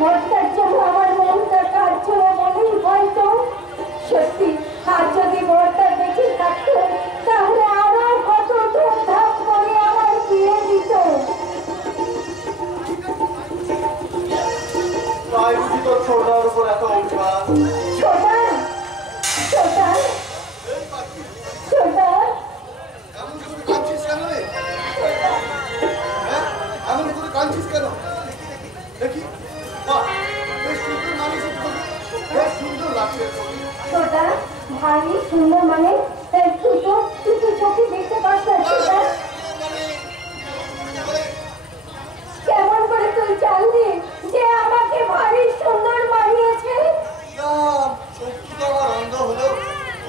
ভর্তার জন্য আমার মনটা কাটছিল মনেই হয়তো সত্যি আর যদি ভর্তা বেঁচে থাকতো তাহলে আরো কত ধুমধাম করে আমার বিয়ে দিত। তাই বুঝি তোর ছোটার উপর এত অভিমান? ছোটা ছোটা ছোটা এমন করে কাঁদছিস কেন রে? এমন করে কাঁদছিস কেন? দেখি বাহ, বেশ সুন্দর মানুষ, বেশ সুন্দর লাগছে। ছোটা ভারী সুন্দর মানে তুই তো চোখে দেখতে পাস না ছোটা। কেমন করে তুই জানলি যে আমাকে ভারী সুন্দর মানিয়েছে? চোখটা তো আমার অন্ধ হলো,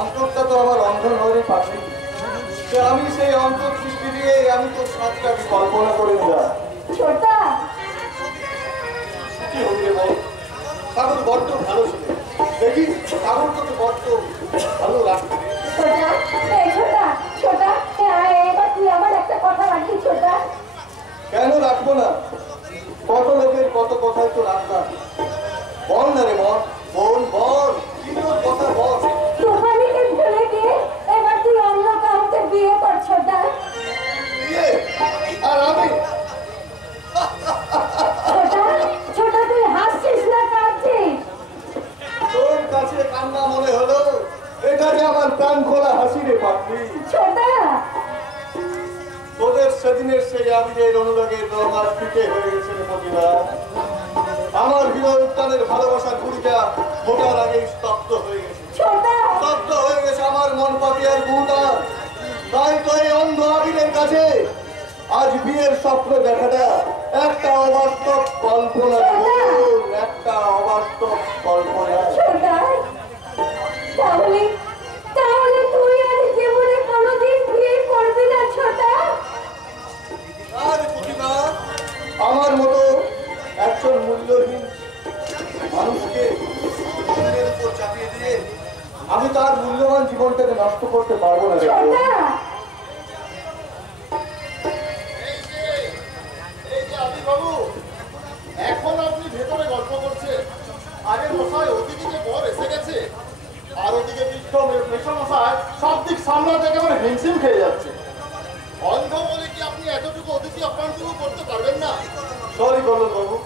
অন্তরটা তো আমার অন্ধ নয় পাশে। আমি সেই অন্তর সৃষ্টি দিয়ে আমি তোর সাথটাকে কল্পনা করে নিলাম। ছোটা কি হচ্ছে বল? ঠাকুর বড্ড ভালো ছিল, দেখি ঠাকুর তোকে বড্ড ভালো লাগছে। ছোটা এই ছোটা ছোটা এবার তুই আমার একটা কথা রাখবি ছোটা। কেন রাখবো না? কত লোকের কত কথাই তো রাখলাম। বল না রে মন, বল বল, কি তোর কথা বল। তুফানিকে ভুলে গিয়ে এবার তুই অন্য কাউকে বিয়ে কর ছোটা। বিয়ে? আর আমি? ছোটা ছোটা তুই হাসছিস না কাঁদছিস? তোর কাছে কান্না মনে হলো, এটা যে আমার প্রাণ খোলা হাসি রে পাখি। ছোটা তোদের সেদিনের সেই আবিরের অনুরাগের রং আর ফিকে হয়ে গেছে রে প্রতিভা। আমার হৃদয় উত্তানের ভালোবাসার গুড়িটা ফোটার আগেই স্তব্ধ হয়ে গেছে। ছোটা স্তব্ধ হয়ে গেছে আমার মন পাতিয়ার গুণটা। তাই তো এই অন্ধ আবিরের কাছে আজ বিয়ের স্বপ্ন দেখাটা একটা অবাস্তব কল্পনা, একটা অবাস্তব কল্পনা। ছোটা তাহলে তাহলে তুই আর জীবনে কোনোদিন বিয়ে করবি না ছোটা? আর প্রতিভা, আমার মতো একজন মূল্যহীন মানুষকে মূল্যের উপর চাপিয়ে দিয়ে আমি তার মূল্যবান জীবনটাকে নষ্ট করতে পারবো না। ছোটা বাবু, এখন আপনি ভেতরে গল্প করছেন। আরে মশাই, ওদিকে বর এসে গেছে, আর ওদিকে মশাই সব দিক সামলাতে একেবারে হিমশিম খেয়ে যাচ্ছে। অন্ধ বলে কি আপনি এতটুকু অতিথি আপ্যায়নটুকু করতে পারবেন না? সরি কল্লোল বাবু,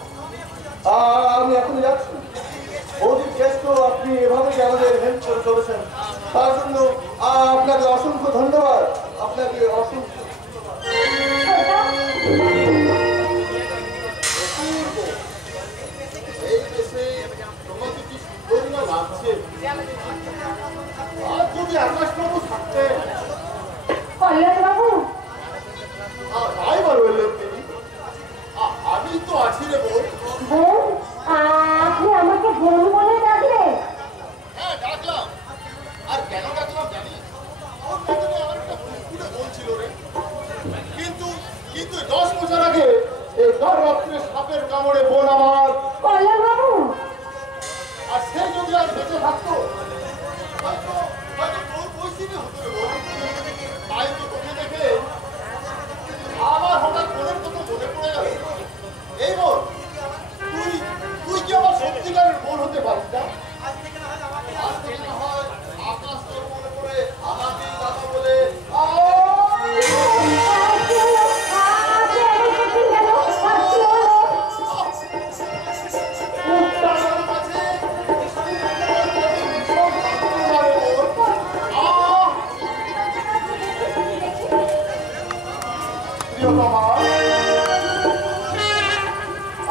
আমি এখন যাচ্ছি। ওদিক কেষ্ট আপনি এভাবে যে আমাদের হেল্প করে চলেছেন তার জন্য আপনাকে অসংখ্য ধন্যবাদ। আপনাকে অসংখ্য এই দেশে তোমাকে কি সুন্দরী না লাগছে। আর যদি আকাশবাবু থাকতে। কল্যাণ বাবু তাই বললেন তিনি, আমি তো আছি রে বোন। বোন আপনি আমাকে বোন বলে ডাকলেন? হ্যাঁ ডাকলাম। আর কেন ডাকলাম জানিস? ওর পেছনে আমার একটা ফুসফুটে বোন ছিল রে। কিন্তু 10 বছর আগে এই কার রাত্রে সাপের কামড়ে বোন আমার। কল্যাণ বাবু আর সে যদি আর বেঁচে থাকতো হয়তো তোর পরিস্থিতি হতো রে বোন। তাই তো তোকে দেখে আমার হঠাৎ বোনের কথা মনে পড়ে গেল। এই বোন, তুই কি আমার সত্যিকারের বোন হতে পারিস না? আজ থেকে না হয় আকাশ তোর মনে পড়ে আমাকেই কথা বলে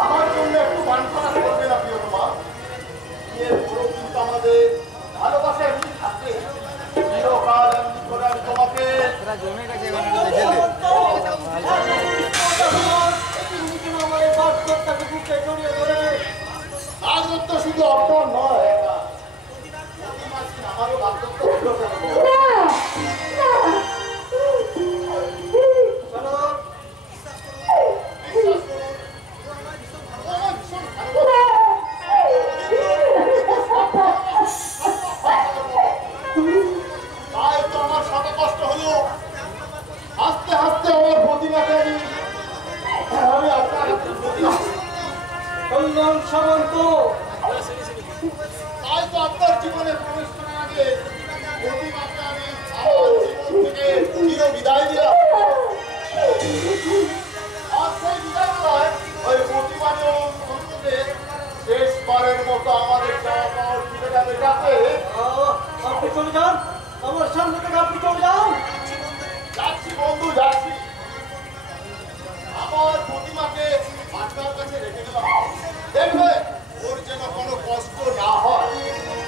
আমার জন্য একটু বানখানা করবে না প্রিয়তমা। বিয়ের পুরো কিন্তু আমাদের ভালোবাসা এমনি থাকে। চিরকাল এমনি করে আমি তোমাকে রাজত্ব শুধু অর্থ নয়, আমারও রাজত্ব ছিল কেন বল? তাই তো আমার শত কষ্ট হলো। হাসতে হাসতে আমার প্রতিমাকে আমি আপনার হাতে কুন্দন সামন্ত। তাই তো আপনার জীবনে প্রবেশ করার আগে প্রতিমাকে আমি আমার জীবন থেকে চির বিদায় দিলাম। আর সেই বিদায় নয়, ওই প্রতিমাকে শেষবারের মতো আমাদের যাওয়া পাওয়ার সুবিধা মেটাতে আপনি চলে যান, আমার সামনে থেকে আপনি চলে যান। যাচ্ছি বন্ধু, যাচ্ছি। আমার প্রতিমাকে আপনার কাছে রেখে দিলাম, দেখবে ওর যেন কোনো কষ্ট না হয়।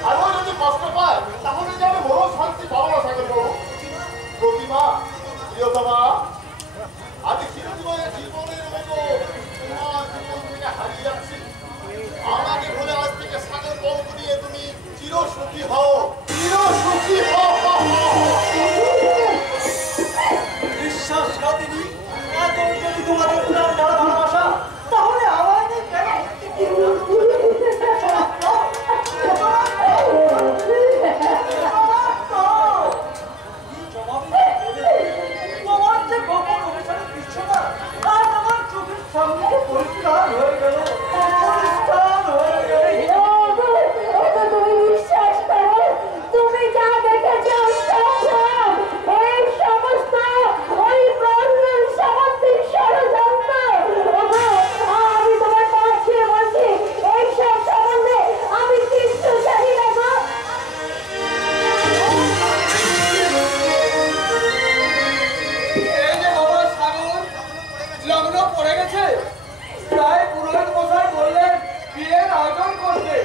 আর ও যদি কষ্ট পায় তাহলে যে আমি বড় শান্তি পাবো না সাগর বাবু। প্রতিমা, প্রিয়তমা, আমি চিরজীবনের মতো তোমার জীবন থেকে হারিয়ে যাচ্ছি। আমাকে বলে আজ থেকে সাগর বাবু নিয়ে তুমি চিরসুখী হও, চিরসুখী হও। বিশ্বাসঘাতিনী, এত যদি তোমাদের প্রাণ ঢালা ভালোবাসা, তাহলে আমায় নিয়ে কেন তোমার যে গোপন অভিযানের দৃশ্যটা আজ আমার চোখের সামনে পরিষ্কার হয়ে গেল, পরিষ্কার হয়ে গেল। তুমি বিশ্বাস করো, তুমি যা দেখেছো এই সমস্ত ওই ব্রাহ্মণ সামন্তিক ষড়যন্ত্র। আমি তোমার কাছে বলছি, এইসব সম্বন্ধে আমি কিচ্ছু জানি না গো। এই যে বাবা সাগর, লগ্ন পড়ে গেছে, তাই পুরোহিত মশাই বললেন বিয়ের আয়োজন করতে।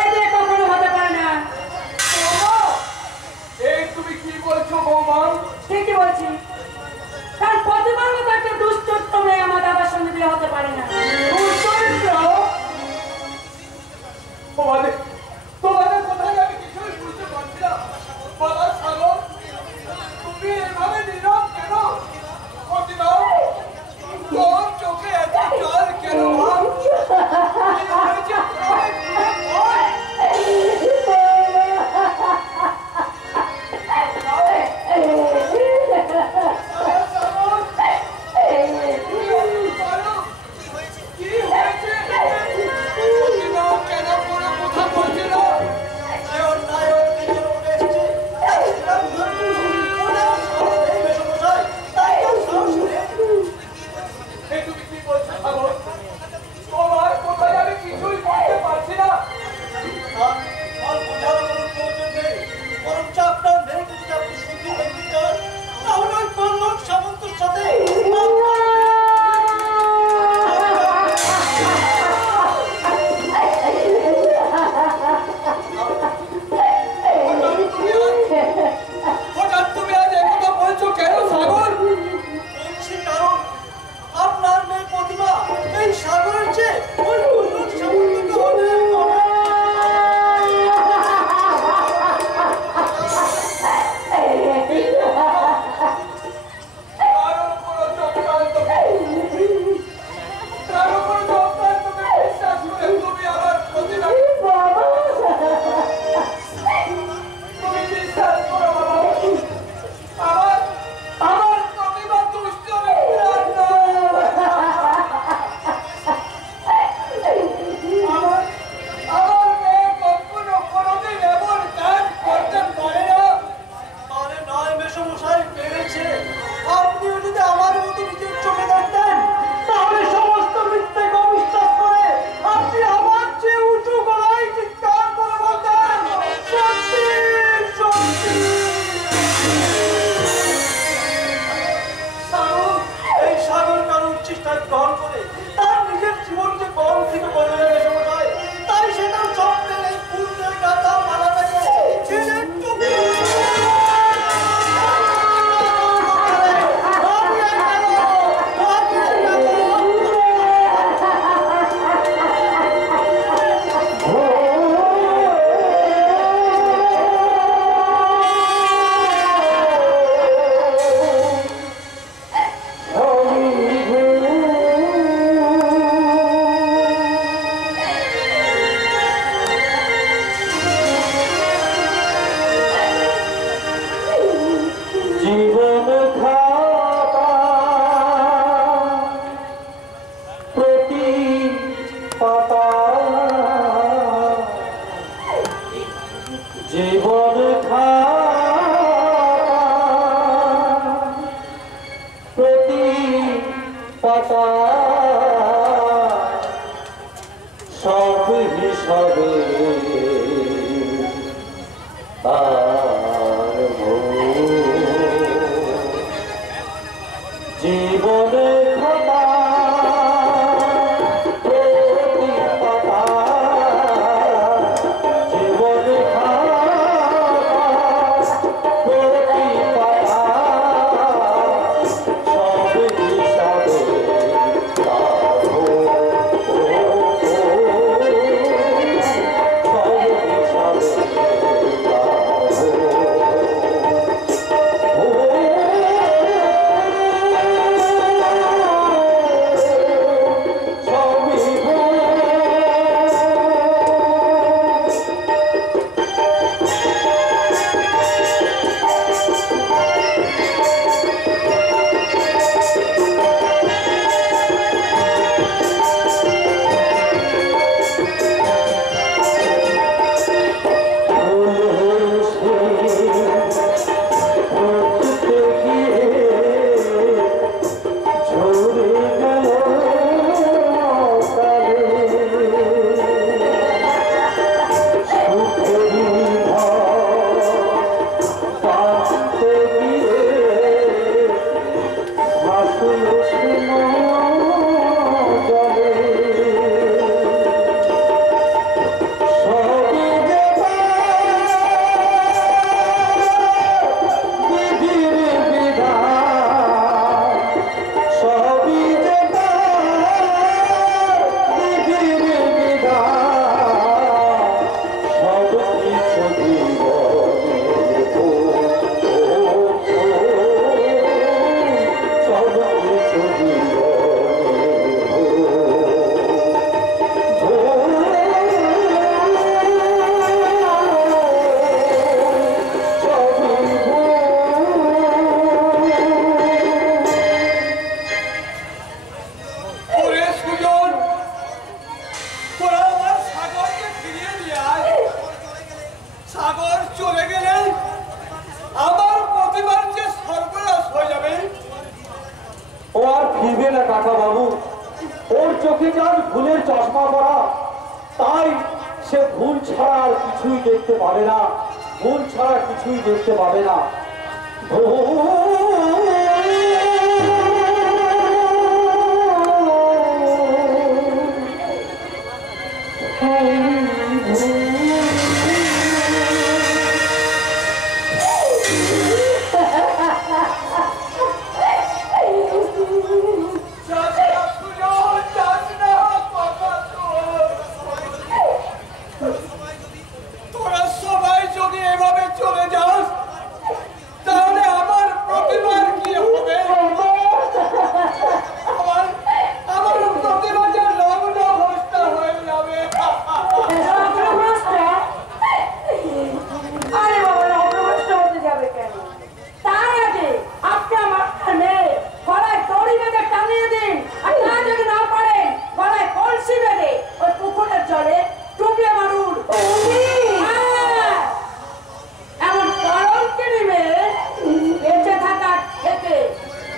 এটা কখনো হতে পারে না। বৌমা, এই তুমি কি বলছো বৌমা? ঠিকই বলছি, কারণ প্রতিবার মতো একটা দুশ্চরিত্র মেয়ে আমার দাদার সঙ্গে বিয়ে হতে পারে না। তোমাদের কোথায় আমি কিছুই বুঝতে পারছি না। বাবা সাগর, তুমি এভাবে নীরব কেন? প্রতিমা, তোর চোখে এত জল কেন? কি হয়েছে? তোমার বিয়ে হয়? কি হয়েছে? প্রতিমা কেন কোনো কথা বলছে না? যে অন্যায় হয়ে নিজের উপরে এসেছে, সেটা বুঝতে ওদের সাহস নেই মেশমশাই, তাই তো সাহস নেই। এই তুমি কি বলছো সাগর? তোমার কোথায় আমি কিছুই বুঝতে পারছি না। আর বোঝার কোনো প্রয়োজন নেই, বরঞ্চ আপনার মেয়েকে যদি আপনি সুখী দেখতে চান, তাহলে ওই কল্লোল সামন্তর সাথে হঠাৎ তুমি আজ একথা বলছো কেন সাগর? বলছি কারণ আপনার মেয়ে প্রতিমা এই সাগরের চেয়ে ওই কল্লোল সামন্তকে অনেক আপনিও যদি আমার মতো নিজের চোখে দেখতেন, তাহলে সমস্ত মিথ্যেকে অবিশ্বাস করে আপনি আমার চেয়ে উঁচু গলায় চিৎকার করে বলতেন, সত্যি সত্যি। সাগর, এই সাগর কারো উচ্ছিষ্টায় গ্রহণ করে তার নিজের জীবনকে কলঙ্কিত করে নেবে সময়, তাই সেটা স্বপ্নের এই ফুলের গাথা মালাটাকে ছেড়ে টুকরো Oh, সব হিসাবে তার জীবনে খোদা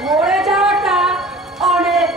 মরে যাওয়াটা অনেক